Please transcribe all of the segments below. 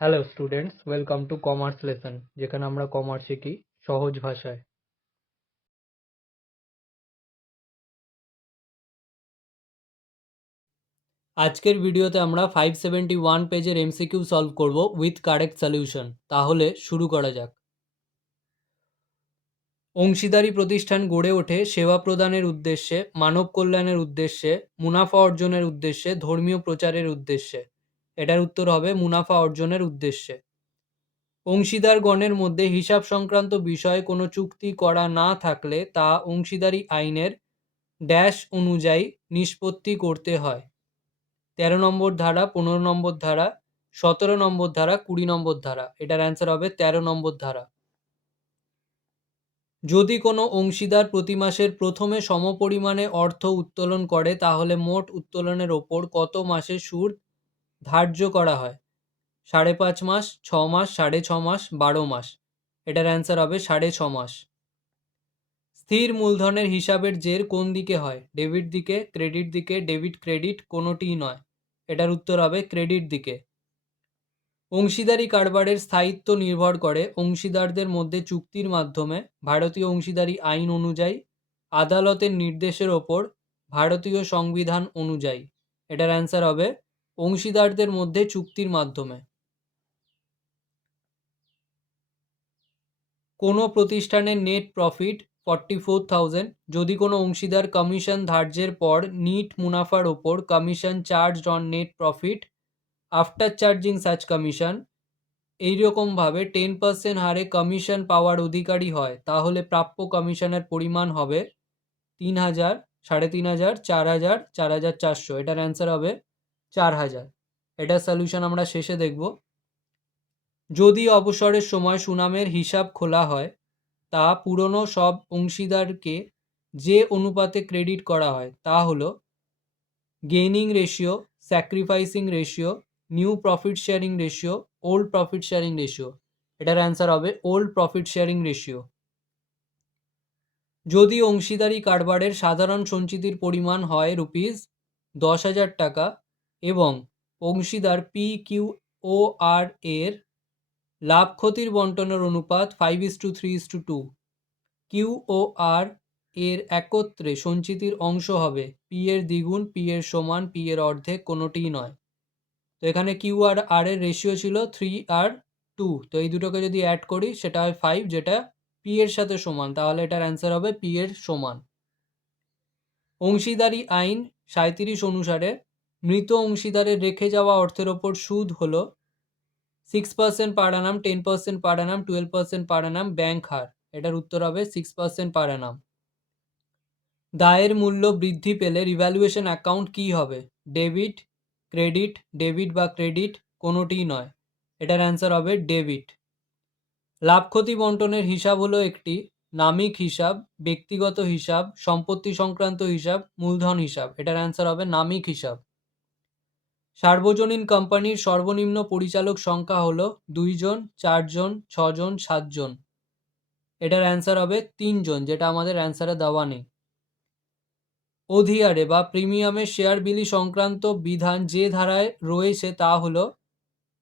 Hello students welcome to commerce lesson যেখানে আমরা commerce শিখি সহজ ভাষায়। আজকের ভিডিওতে আমরা ফাইভ সেভেন্টি ওয়ান পেজের এমসিকিউ সলভ করব উইথ কারেক্ট সলিউশন তাহলে শুরু করা যাক। অংশীদারি প্রতিষ্ঠান গড়ে ওঠে সেবা প্রদানের উদ্দেশ্যে, মানব কল্যাণের উদ্দেশ্যে, মুনাফা অর্জনের উদ্দেশ্যে, ধর্মীয় প্রচারের উদ্দেশ্যে। এটার উত্তর হবে মুনাফা অর্জনের উদ্দেশ্যে। অংশীদারগণের মধ্যে হিসাব সংক্রান্ত বিষয়ে কোনো চুক্তি করা না থাকলে তা অংশীদারি আইনের ড্যাশ অনুযায়ী নিষ্পত্তি করতে হয়। তেরো নম্বর ধারা, পনেরো নম্বর ধারা, সতেরো নম্বর ধারা, কুড়ি নম্বর ধারা, এটার অ্যান্সার হবে তেরো নম্বর ধারা। যদি কোনো অংশীদার প্রতি মাসের প্রথমে সমপরিমাণে অর্থ উত্তোলন করে, তাহলে মোট উত্তোলনের ওপর কত মাসের সুদ ধার্য করা হয়। সাড়ে পাঁচ মাস, ছ মাস, সাড়ে ছ মাস, বারো মাস। এটার অ্যান্সার হবে সাড়ে ছ মাস। স্থির মূলধনের হিসাবের জের কোন দিকে হয়? ডেবিট দিকে ক্রেডিট দিকে ডেবিট ক্রেডিট কোনোটিই নয়। এটার উত্তর হবে ক্রেডিট দিকে। অংশীদারি কারবারের স্থায়িত্ব নির্ভর করে অংশীদারদের মধ্যে চুক্তির মাধ্যমে ভারতীয় অংশীদারি আইন অনুযায়ী, আদালতের নির্দেশের ওপর ভারতীয় সংবিধান অনুযায়ী। এটার অ্যান্সার হবে অংশীদারদের মধ্যে চুক্তির মাধ্যমে। কোনো প্রতিষ্ঠানের net profit forty four thousand যদি কোনো অংশীদার কমিশন ধার্যের পর নিট মুনাফার ওপর commission charge on net profit after charging such commission এইরকমভাবে টেন পার্সেন্ট হারে কমিশন পাওয়ার অধিকারী হয়, তাহলে প্রাপ্য কমিশনের পরিমাণ হবে তিন হাজার, সাড়ে তিন হাজার, চার হাজার চার হাজার চারশো। এটার অ্যান্সার হবে চার হাজার। এটার সলিউশন আমরা শেষে দেখব। যদি অবসরের সময় সুনামের হিসাব খোলা হয়, তা পুরনো সব অংশীদারকে যে অনুপাতে ক্রেডিট করা হয়, তা হলো gaining ratio sacrificing ratio new profit sharing ratio old profit sharing ratio এটার অ্যান্সার হবে ওল্ড প্রফিট শেয়ারিং রেশিও যদি অংশীদারি কারবারের সাধারণ সঞ্চিতির পরিমাণ হয় রুপিস দশ হাজার টাকা এবং অংশীদার পি কিউ ও আর এর লাভ ক্ষতির বন্টনের অনুপাত five is to three is to two Q O R এর একত্রে সঞ্চিতির অংশ হবে পি এর দ্বিগুণ পি এর সমান পি এর অর্ধেক কোনোটিই নয়। তো এখানে কিউ আর আর এর রেশিও ছিল থ্রি আর টু তো এই দুটোকে যদি অ্যাড করি, সেটা হয় ফাইভ যেটা পি এর সাথে সমান, তাহলে এটার অ্যান্সার হবে পি এর সমান। অংশীদারি আইন সাঁত্রিশ অনুসারে মৃত অংশীদারের রেখে যাওয়া অর্থের ওপর সুদ হল six percent per annum ten percent per annum twelve percent per annum bank হার। এটার উত্তর হবে সিক্স পার্সেন্ট পার আনাম দায়ের মূল্য বৃদ্ধি পেলে রিভ্যালুয়েশন অ্যাকাউন্ট কী হবে? ডেবিট ক্রেডিট ডেবিট বা ক্রেডিট কোনোটিই নয়। এটার অ্যান্সার হবে ডেবিট লাভ ক্ষতি বন্টনের হিসাব হলো একটি নামিক হিসাব, ব্যক্তিগত হিসাব, সম্পত্তি সংক্রান্ত হিসাব, মূলধন হিসাব। এটার অ্যান্সার হবে নামিক হিসাব। সার্বজনীন কোম্পানির সর্বনিম্ন পরিচালক সংখ্যা হলো দুইজন, চারজন, ছজন, সাতজন। এটার অ্যান্সার হবে তিনজন, যেটা আমাদের অ্যান্সারে দেওয়া নেই। অধিয়ারে বা প্রিমিয়ামের শেয়ার বিলি সংক্রান্ত বিধান যে ধারায় রয়েছে তা হল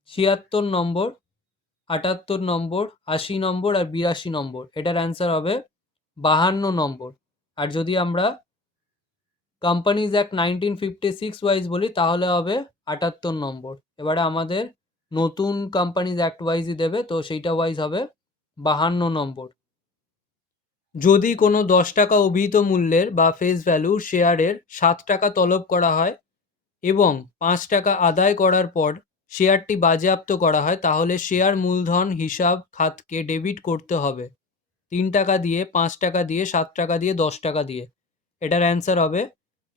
ছিয়াত্তর নম্বর, আটাত্তর নম্বর, আশি নম্বর আর বিরাশি নম্বর। এটার অ্যান্সার হবে বাহান্ন নম্বর। আর যদি আমরা companies act nineteen fifty six wise বলি, তাহলে হবে আটাত্তর নম্বর। এবারে আমাদের নতুন কোম্পানিজ অ্যাক্ট ওয়াইজই দেবে, তো সেইটা ওয়াইজ হবে বাহান্ন নম্বর। যদি কোনো দশ টাকা অভিহিত মূল্যের বা ফেস ভ্যালু শেয়ারের সাত টাকা তলব করা হয় এবং পাঁচ টাকা আদায় করার পর শেয়ারটি বাজেয়াপ্ত করা হয়, তাহলে শেয়ার মূলধন, হিসাব, খাতকে ডেবিট করতে হবে। তিন টাকা দিয়ে, পাঁচ টাকা দিয়ে, সাত টাকা দিয়ে, দশ টাকা দিয়ে। এটার অ্যান্সার হবে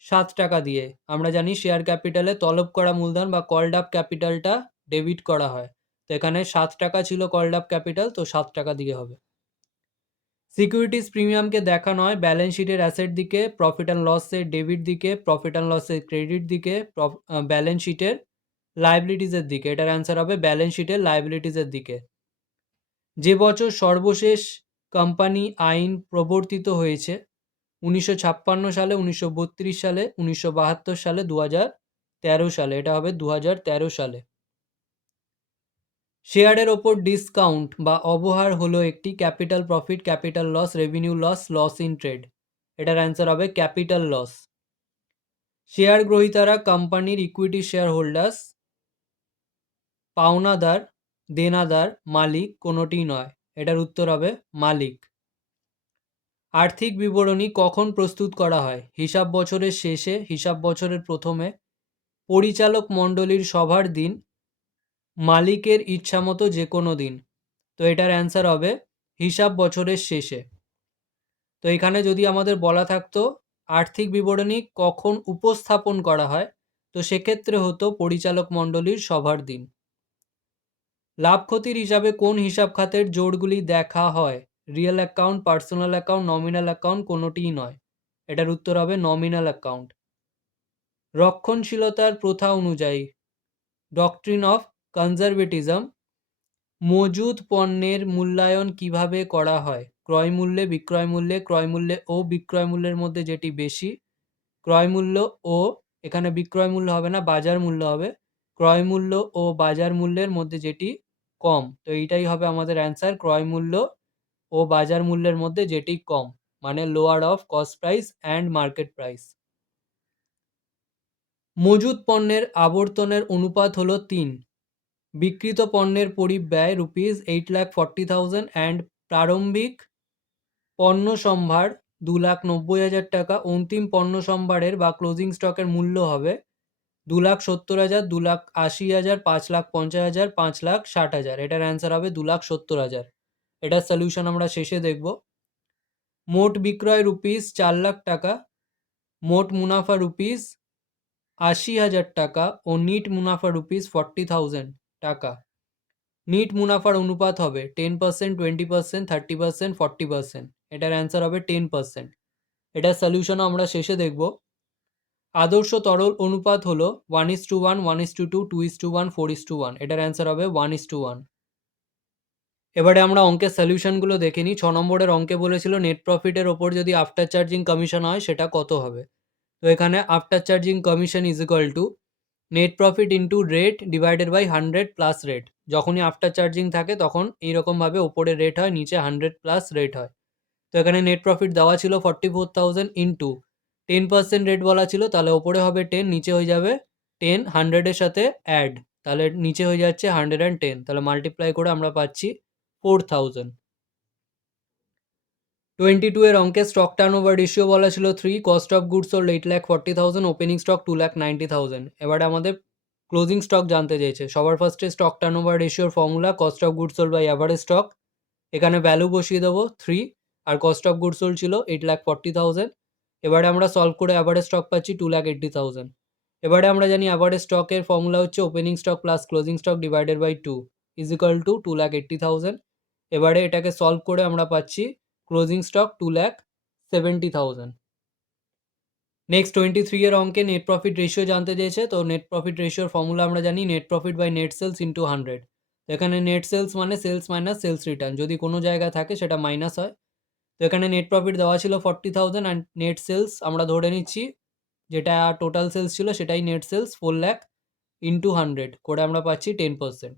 সাত টাকা দিয়ে। আমরা জানি শেয়ার ক্যাপিটালে তলব করা মূলধন বা কল্ড আপ ক্যাপিটালটা ডেবিট করা হয়। তো এখানে সাত টাকা ছিল কল্ড আপ ক্যাপিটাল তো সাত টাকা দিয়ে হবে। সিকিউরিটিস প্রিমিয়ামকে দেখানো হয় ব্যালেন্স শিটের অ্যাসেট দিকে প্রফিট অ্যান্ড লসের ডেবিট দিকে প্রফিট অ্যান্ড লসের ক্রেডিট দিকে ব্যালেন্স শিটের লাইবিলিটিসের দিকে। এটার অ্যান্সার হবে ব্যালেন্স শিটের লাইবিলিটিসের দিকে। যে বছর সর্বশেষ কোম্পানি আইন প্রবর্তিত হয়েছে উনিশশো ছাপ্পান্ন সালে, উনিশশো বত্রিশ সালে, উনিশশো বাহাত্তর সালে দু তেরো সালে, এটা হবে দু তেরো সালে। শেয়ারের ওপর ডিসকাউন্ট বা অবহার হলো একটি capital profit capital loss revenue loss loss in trade এটার অ্যান্সার হবে ক্যাপিটাল লস শেয়ার গ্রহীতারা কোম্পানির ইকুইটি শেয়ার হোল্ডার্স পাওনাদার, দেনাদার, মালিক কোনোটিই নয়। এটার উত্তর হবে মালিক। আর্থিক বিবরণী কখন প্রস্তুত করা হয়? হিসাব বছরের শেষে, হিসাব বছরের প্রথমে। পরিচালক মণ্ডলীর সভার দিন। মালিকের ইচ্ছামতো যে কোনো দিন। তো এটার অ্যান্সার হবে, হিসাব বছরের শেষে। তো এখানে যদি আমাদের বলা থাকতো, আর্থিক বিবরণী কখন উপস্থাপন করা হয়? তো সেক্ষেত্রে হতো পরিচালক মণ্ডলীর সভার দিন। লাভ ক্ষতির হিসাবে কোন হিসাব খাতের জোড়গুলি দেখা হয়? Real account personal account nominal account কোনোটিই নয়। এটার উত্তর হবে নমিনাল অ্যাকাউন্ট রক্ষণশীলতার প্রথা অনুযায়ী ডকট্রিন অফ কনজারভেটিজম মজুদ পণ্যের মূল্যায়ন কীভাবে করা হয়? ক্রয় মূল্যে বিক্রয় মূল্যে, ক্রয় মূল্যে ও বিক্রয় মূল্যের মধ্যে যেটি বেশি, ক্রয় মূল্য ও, এখানে বিক্রয় মূল্য হবে না, বাজার মূল্য হবে, ক্রয় মূল্য ও বাজার মূল্যের মধ্যে যেটি কম। তো এইটাই হবে আমাদের অ্যান্সার ক্রয় মূল্য ও বাজার মূল্যের মধ্যে যেটি কম মানে lower of cost price and market price মজুদ পণ্যের আবর্তনের অনুপাত হলো তিন। বিক্রিত পণ্যের পরিব্যয় rupees eight lakh forty thousand and প্রারম্ভিক পণ্য সম্ভার দু লাখ নব্বই হাজার টাকা। অন্তিম পণ্য সম্ভারের বা ক্লোজিং স্টকের মূল্য হবে দু লাখ সত্তর হাজার দু লাখ আশি হাজার, পাঁচ লাখ পঞ্চাশ হাজার, পাঁচ লাখ ষাট হাজার। এটার অ্যান্সার হবে দু লাখ সত্তর হাজার। এটার সলিউশন আমরা শেষে দেখব। মোট বিক্রয় রুপিস চার লাখ টাকা, মোট মুনাফা রুপিস আশি হাজার টাকা ও নিট মুনাফা রুপিস ফর্টি থাউজেন্ড টাকা। নিট মুনাফার অনুপাত হবে ten percent twenty percent thirty percent forty percent এটার অ্যান্সার হবে টেন পার্সেন্ট এটার সলিউশনও আমরা শেষে দেখব। আদর্শ তরল অনুপাত হলো one is two one one is two two two is two one four is two one এটার অ্যান্সার হবে ওয়ান ইস টু ওয়ান এবারে আমরা অঙ্কের সলিউশনগুলো দেখে নিই। ছ নম্বরের অঙ্কে বলেছিল নেট প্রফিটের ওপর যদি আফটার চার্জিং কমিশন হয়, সেটা কত হবে? তো এখানে after charging commission is equal to net profit into rate divided by hundred plus rate যখনই আফটার চার্জিং থাকে, তখন এইরকমভাবে ওপরে রেট হয়, নিচে হান্ড্রেড প্লাস রেট হয়। তো এখানে নেট প্রফিট দেওয়া ছিল forty four thousand into ten percent rate বলা ছিল, তাহলে ওপরে হবে টেন নিচে হয়ে যাবে টেন হান্ড্রেডের সাথে অ্যাড তাহলে নিচে হয়ে যাচ্ছে হান্ড্রেড অ্যান্ড টেন তাহলে মাল্টিপ্লাই করে আমরা পাচ্ছি ফোর থাউজেন্ড। টোয়েন্টি টু এর অঙ্কে স্টক টার্ন ওভার রেশিও বলা ছিল three cost of goods sold eight lakh forty thousand opening stock two lakh ninety thousand এবারে আমাদের ক্লোজিং স্টক জানতে চেয়েছে সবার ফার্স্টে stock turn over রেশিওর formula cost of goods sold by average stock এখানে value বসিয়ে দেবো থ্রি আর কস্ট অফ গুডস সোল্ড ছিল এইট ল্যাক ফর্টি থাউজেন্ড এবারে আমরা সলভ করে অ্যাভারেজ স্টক পাচ্ছি টু ল্যাক এইট্টি থাউজেন্ড এবারে আমরা জানি অ্যাভারেজ স্টকের ফর্মুলা হচ্ছে opening stock plus closing stock divided by two is equal to two lakh eighty thousand এবারে এটাকে সলভ করে আমরা পাচ্ছি closing stock two lakh seventy thousand next twenty three এর অঙ্কে নেট প্রফিট রেশিও জানতে চেয়েছে, তো নেট প্রফিট রেশিওর ফর্মুলা আমরা জানি net profit by net sales into hundred এখানে নেট সেলস মানে সেলস মাইনাস সেলস রিটার্ন যদি কোনো জায়গায় থাকে সেটা মাইনাস হয়। তো এখানে নেট প্রফিট দেওয়া ছিল forty thousand and net sales আমরা ধরে নিচ্ছি, যেটা টোটাল সেলস ছিল সেটাই net sales four lakh into hundred করে আমরা পাচ্ছি টেন পার্সেন্ট